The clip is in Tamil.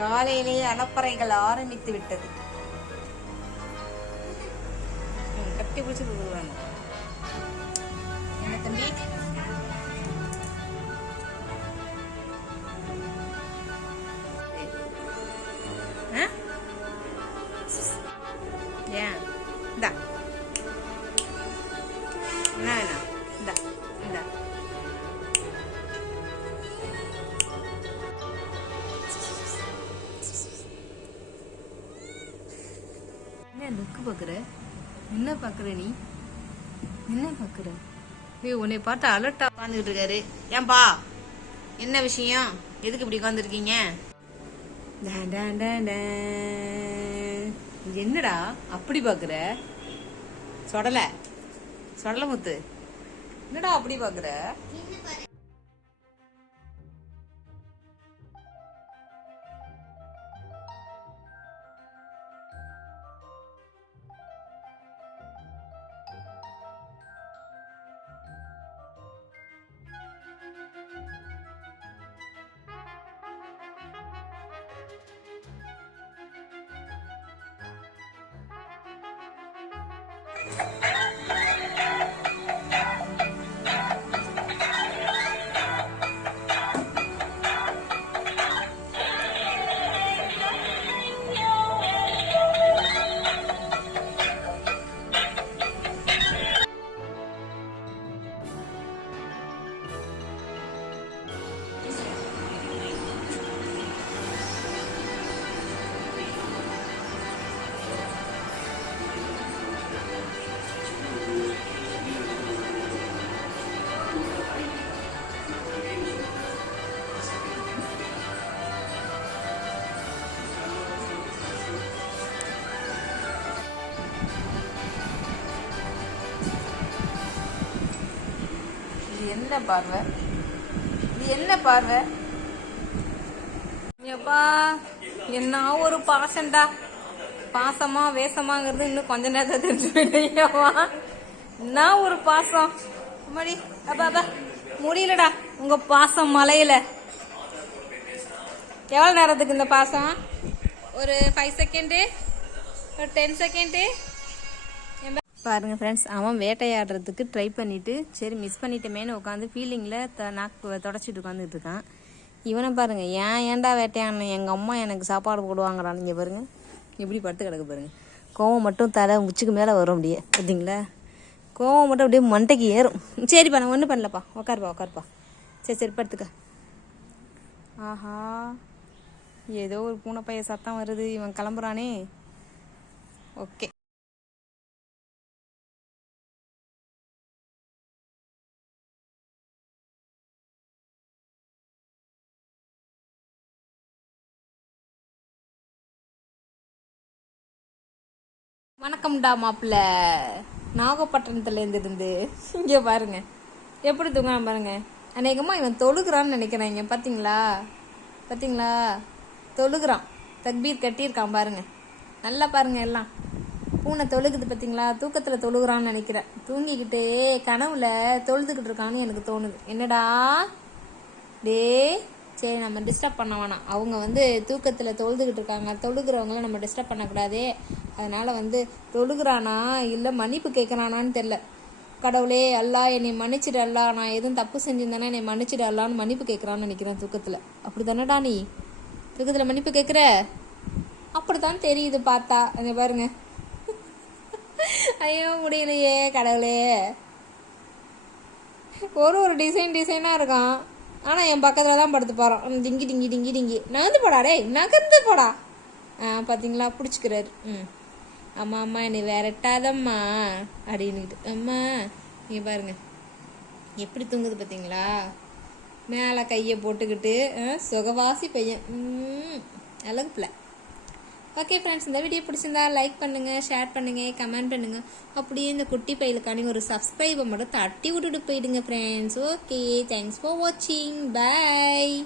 காலையிலேயே அலப்பறைகள் ஆரம்பித்து விட்டது. கட்டி பிடிச்சி கொடுக்குறாங்க. என்ன தம்பி? ஏன் இந்தா என்ன வேணா இந்தா இந்தா என்ன லுக்கு பார்க்குற? என்ன பார்க்குற நீ? என்ன பார்க்குற? உன்னை பார்த்து அலர்ட்டா உட்காந்துக்கிட்டு இருக்காரு. ஏன்பா என்ன விஷயம்? எதுக்கு இப்படி உட்காந்துருக்கீங்க? என்னடா அப்படி பாக்குற? சொடல முத்து, என்னடா அப்படி பாக்குற? என்ன பார்வை? இது என்ன பார்வை? எப்பா என்ன ஒரு பாசண்டா. பாசமா வேசமாங்கிறது இன்னும் கொஞ்ச நேரத்தை தெரிஞ்சு போயிட்டேவா. என்ன ஒரு பாசம் மடி. அப்பா முடியலடா உங்க பாசம் மலையில. எவ்வளவு நேரத்துக்கு இந்த பாசம்? ஒரு 5 செகண்டு, ஒரு 10 செகண்டு. பாருங்க ஃப்ரெண்ட்ஸ், அவன் வேட்டையாடுறதுக்கு ட்ரை பண்ணிட்டு சரி மிஸ் பண்ணிட்டமேனு உட்காந்து ஃபீலிங்கில் நாக்கு தொடச்சிட்டு உட்காந்துட்டு இருக்கான். இவனை பாருங்க, ஏன்டா வேட்டையாடணும், எங்கள் அம்மா எனக்கு சாப்பாடு போடுவாங்கடான்னு. இங்கே பாருங்க எப்படி படுத்து கிடக்கு பாருங்க. கோவம் மட்டும் தலை உச்சிக்கு மேலே வரும் அப்படியே பார்த்தீங்களா. கோவம் மட்டும் அப்படியே மண்டைக்கு ஏறும். சரிப்பா நான் ஒன்றும் பண்ணலப்பா, உக்காருப்பா. சரி படுத்துக்க. ஆஹா ஏதோ ஒரு பூனைப்பைய சத்தம் வருது. இவன் கிளம்புறானே. ஓகே. வணக்கம்டா மாப்பிள்ள, நாகப்பட்டினத்துல இருந்து இங்கே பாருங்க எப்படி தூங்குறான் பாருங்க. அநேகமாக இவன் தொழுகிறான்னு நினைக்கிறேன். இங்கே பார்த்தீங்களா தொழுகிறான். தக்பீர் கட்டியிருக்கான் பாருங்க. நல்லா பாருங்க, எல்லாம் பூனை தொழுகுது பார்த்தீங்களா. தூக்கத்தில் தொழுகிறான்னு நினைக்கிறேன். தூங்கிக்கிட்டு கனவுல தொழுதுகிட்டு இருக்கான்னு எனக்கு தோணுது. என்னடா டே, சரி நம்ம டிஸ்டர்ப் பண்ண வேணாம். அவங்க தூக்கத்தில் தொழுதுகிட்டு இருக்காங்க. தொழுகிறவங்கள நம்ம டிஸ்டர்ப் பண்ணக்கூடாதே. அதனால் தொழுகிறானா இல்லை மன்னிப்பு கேட்குறானான்னு தெரில. கடவுளே அல்லா என்னை மன்னிச்சிடு அல்லா, நான் எதுவும் தப்பு செஞ்சிருந்தேன்னா என்னை மன்னிச்சிடு அல்லான்னு மன்னிப்பு கேட்குறான்னு நினைக்கிறேன் தூக்கத்தில். அப்படி தானடா நீ தூக்கத்தில் மன்னிப்பு கேட்குற? அப்படித்தான் தெரியுது பார்த்தா. அங்கே பாருங்க. ஐயோ முடியலையே கடவுளே. ஒரு டிசைனாக இருக்கான். ஆனால் என் பக்கத்தில் தான் படுத்து போகிறான். டிங்கி நகர்ந்து போடா டே, நகர்ந்து போடா. பார்த்தீங்களா பிடிச்சிக்கிறாரு. அம்மா என்னை விரட்டாதம்மா அப்படின்னுக்கிட்டு. அம்மா நீங்கள் பாருங்க எப்படி தூங்குது பார்த்தீங்களா. மேலே கையை போட்டுக்கிட்டு சுகவாசி பையன். அழகு பிள்ளை. ஓகே ஃப்ரெண்ட்ஸ், இந்த வீடியோ பிடிச்சிருந்தா லைக் பண்ணுங்கள், ஷேர் பண்ணுங்கள், கமெண்ட் பண்ணுங்கள். அப்படியே இந்த குட்டி பையலுக்கான ஒரு சப்ஸ்கிரைபை மட்டும் தட்டி விட்டுட்டு போயிடுங்க ஃப்ரெண்ட்ஸ். ஓகே, தேங்க்ஸ் ஃபார் வாட்சிங். பை.